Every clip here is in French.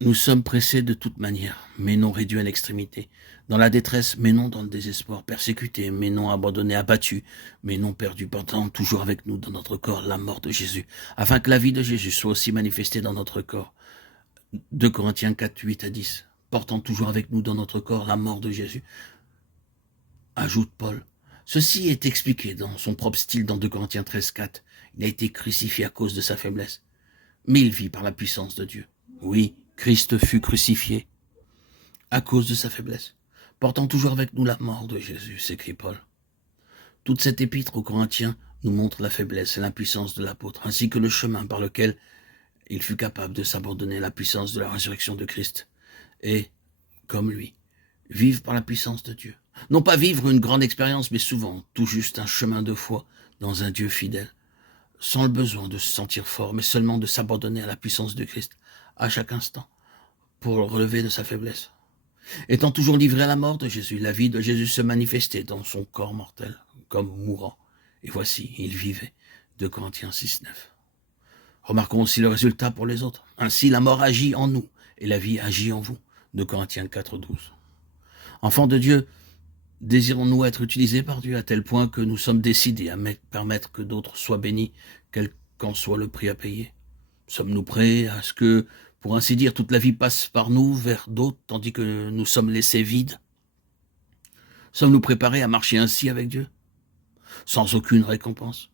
Nous sommes pressés de toute manière, mais non réduits à l'extrémité. Dans la détresse, mais non dans le désespoir. Persécutés, mais non abandonnés, abattus, mais non perdus. Portant toujours avec nous dans notre corps la mort de Jésus, afin que la vie de Jésus soit aussi manifestée dans notre corps. 2 Corinthiens 4, 8 à 10. Portant toujours avec nous dans notre corps la mort de Jésus, ajoute Paul. Ceci est expliqué dans son propre style dans 2 Corinthiens 13, 4. Il a été crucifié à cause de sa faiblesse, mais il vit par la puissance de Dieu. Oui, Christ fut crucifié à cause de sa faiblesse, portant toujours avec nous la mort de Jésus, s'écrit Paul. Toute cette épître aux Corinthiens nous montre la faiblesse et l'impuissance de l'apôtre, ainsi que le chemin par lequel il fut capable de s'abandonner à la puissance de la résurrection de Christ, et, comme lui, vivre par la puissance de Dieu. Non pas vivre une grande expérience, mais souvent tout juste un chemin de foi dans un Dieu fidèle, sans le besoin de se sentir fort, mais seulement de s'abandonner à la puissance de Christ, à chaque instant, pour le relever de sa faiblesse. Étant toujours livré à la mort de Jésus, la vie de Jésus se manifestait dans son corps mortel, comme mourant. Et voici, il vivait. 2 Corinthiens 6, 9. Remarquons aussi le résultat pour les autres. Ainsi, la mort agit en nous, et la vie agit en vous. 2 Corinthiens 4, 12. Enfants de Dieu, désirons-nous être utilisés par Dieu à tel point que nous sommes décidés à permettre que d'autres soient bénis, quel qu'en soit le prix à payer? Sommes-nous prêts à ce que, pour ainsi dire, toute la vie passe par nous vers d'autres, tandis que nous sommes laissés vides? Sommes-nous préparés à marcher ainsi avec Dieu, sans aucune récompense,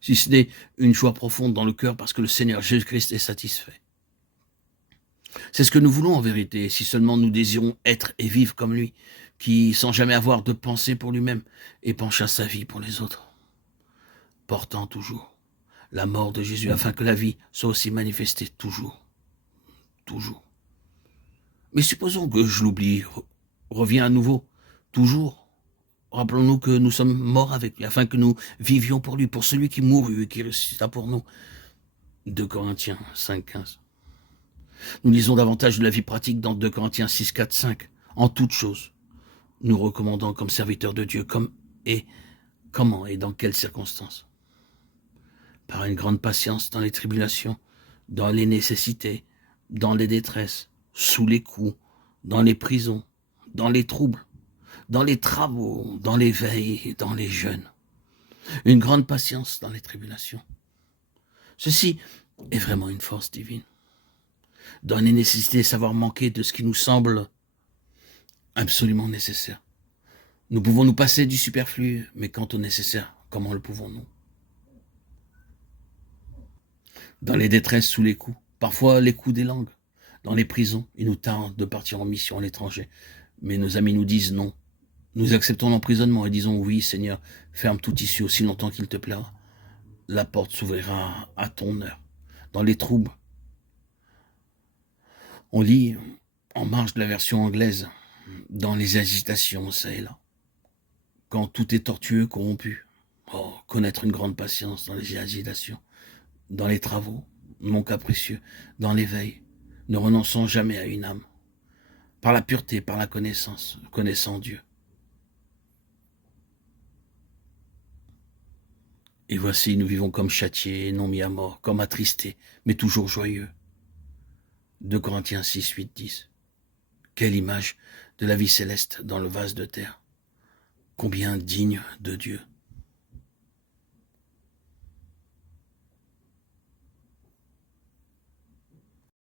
si ce n'est une joie profonde dans le cœur parce que le Seigneur Jésus-Christ est satisfait? C'est ce que nous voulons en vérité, si seulement nous désirons être et vivre comme lui, qui, sans jamais avoir de pensée pour lui-même, épancha sa vie pour les autres, portant toujours la mort de Jésus, afin que la vie soit aussi manifestée toujours. Toujours. Mais supposons que je l'oublie, reviens à nouveau, toujours. Rappelons-nous que nous sommes morts avec lui, afin que nous vivions pour lui, pour celui qui mourut et qui ressuscita pour nous. 2 Corinthiens 5, 15. Nous lisons davantage de la vie pratique dans 2 Corinthiens 6, 4, 5. En toutes choses, nous recommandons comme serviteurs de Dieu, comment et dans quelles circonstances. Par une grande patience dans les tribulations, dans les nécessités, dans les détresses, sous les coups, dans les prisons, dans les troubles, dans les travaux, dans les veilles et dans les jeûnes. Une grande patience dans les tribulations. Ceci est vraiment une force divine. Dans les nécessités, savoir manquer de ce qui nous semble absolument nécessaire. Nous pouvons nous passer du superflu, mais quant au nécessaire, comment le pouvons-nous? Dans les détresses, sous les coups, parfois les coups des langues. Dans les prisons, il nous tarde de partir en mission à l'étranger, mais nos amis nous disent non. Nous acceptons l'emprisonnement et disons oui, Seigneur, ferme tout ici aussi longtemps qu'il te plaira. La porte s'ouvrira à ton heure. Dans les troubles, on lit en marge de la version anglaise, dans les agitations, ça et là. Quand tout est tortueux, corrompu. Oh, connaître une grande patience dans les agitations. Dans les travaux, non capricieux. Dans l'éveil, ne renonçant jamais à une âme. Par la pureté, par la connaissance, connaissant Dieu. Et voici, nous vivons comme châtiés, non mis à mort, comme attristés, mais toujours joyeux. 2 Corinthiens 6, 8, 10. Quelle image de la vie céleste dans le vase de terre. Combien digne de Dieu.